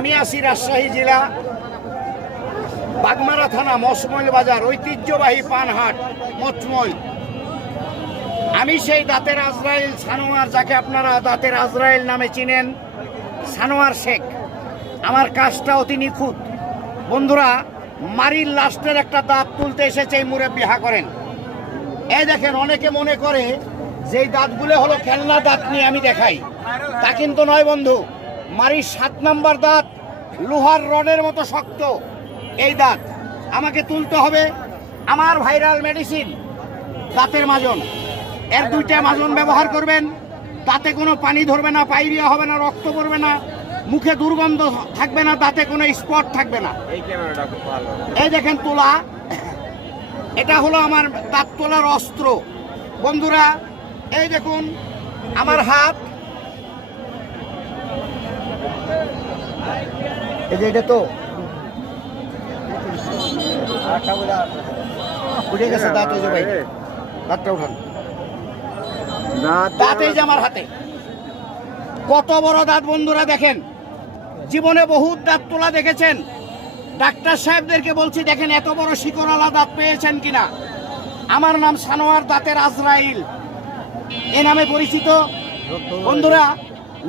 আমি আছি রাজশাহী জেলা বাগমারা থানা মসমইল বাজার, ঐতিহ্যবাহী পানহাট মচমইল। আমি সেই দাঁতের আজরাইল সানোয়ার, যাকে আপনারা দাঁতের আজরাইল নামে চিনেন, সানোয়ার শেখ। আমার কাজটা অতি নিখুঁত। বন্ধুরা, মারির লাস্টের একটা দাঁত তুলতে এসেছে এই মুরব্বি। হা করেন, এই দেখেন। অনেকে মনে করে যে এই দাঁতগুলো হলো খেলনা দাঁত নিয়ে আমি দেখাই, তা কিন্তু নয় বন্ধু। মারির 7 নম্বর দাঁত, লোহার রডের মতো শক্ত এই দাঁত। আমাকে তুলতে হবে। আমার ভাইরাল মেডিসিন দাঁতের মাজন, এর 2টা মাজন ব্যবহার করবেন। দাঁতে কোনো পানি ধরবে না, পায়রিয়া হবে না, রক্ত পড়বে না, মুখে দুর্গন্ধ থাকবে না, দাঁতে কোনো স্পট থাকবে না। এই দেখেন তোলা, এটা হলো আমার দাঁত তোলার অস্ত্র। বন্ধুরা, এই দেখুন আমার হাত, এটা তো উঠে গেছে দাঁত। ওই যে ভাই দাঁতটা উঠান। দাঁত এই যে আমার হাতে, কত বড় দাঁত বন্ধুরা দেখেন। জীবনে বহুত দাঁত তোলা দেখেছেন। ডাক্তার সাহেবদেরকে বলছি, দেখেন এত বড় শিকড়ওয়ালা দাঁত পেয়েছেন কিনা। আমার নাম সানোয়ার দাঁতের আজরাইল, এ নামে পরিচিত। বন্ধুরা,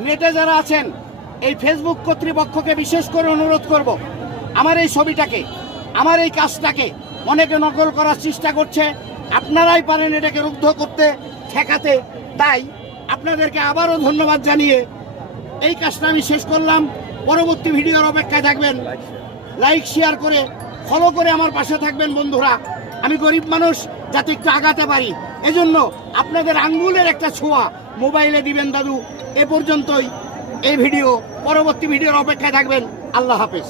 নেটে যারা আছেন, এই ফেসবুক কর্তৃপক্ষকে বিশেষ করে অনুরোধ করব, আমার এই ছবিটাকে, আমার এই কাজটাকে অনেকে নকল করার চেষ্টা করছে। আপনারাই পারেন এটাকে রুদ্ধ করতে, ঠেকাতে। তাই আপনাদেরকে আবারও ধন্যবাদ জানিয়ে এই কাজটা আমি শেষ করলাম। পরবর্তী ভিডিওর অপেক্ষায় থাকবেন। লাইক শেয়ার করে ফলো করে আমার পাশে থাকবেন বন্ধুরা। আমি গরিব মানুষ, যাতে একটু আগাতে পারি, এজন্য আপনাদের আঙ্গুলের একটা ছোঁয়া মোবাইলে দিবেন দাদু। এ পর্যন্তই এই ভিডিও। পরবর্তী ভিডিওর অপেক্ষায় থাকবেন। আল্লাহ হাফেজ।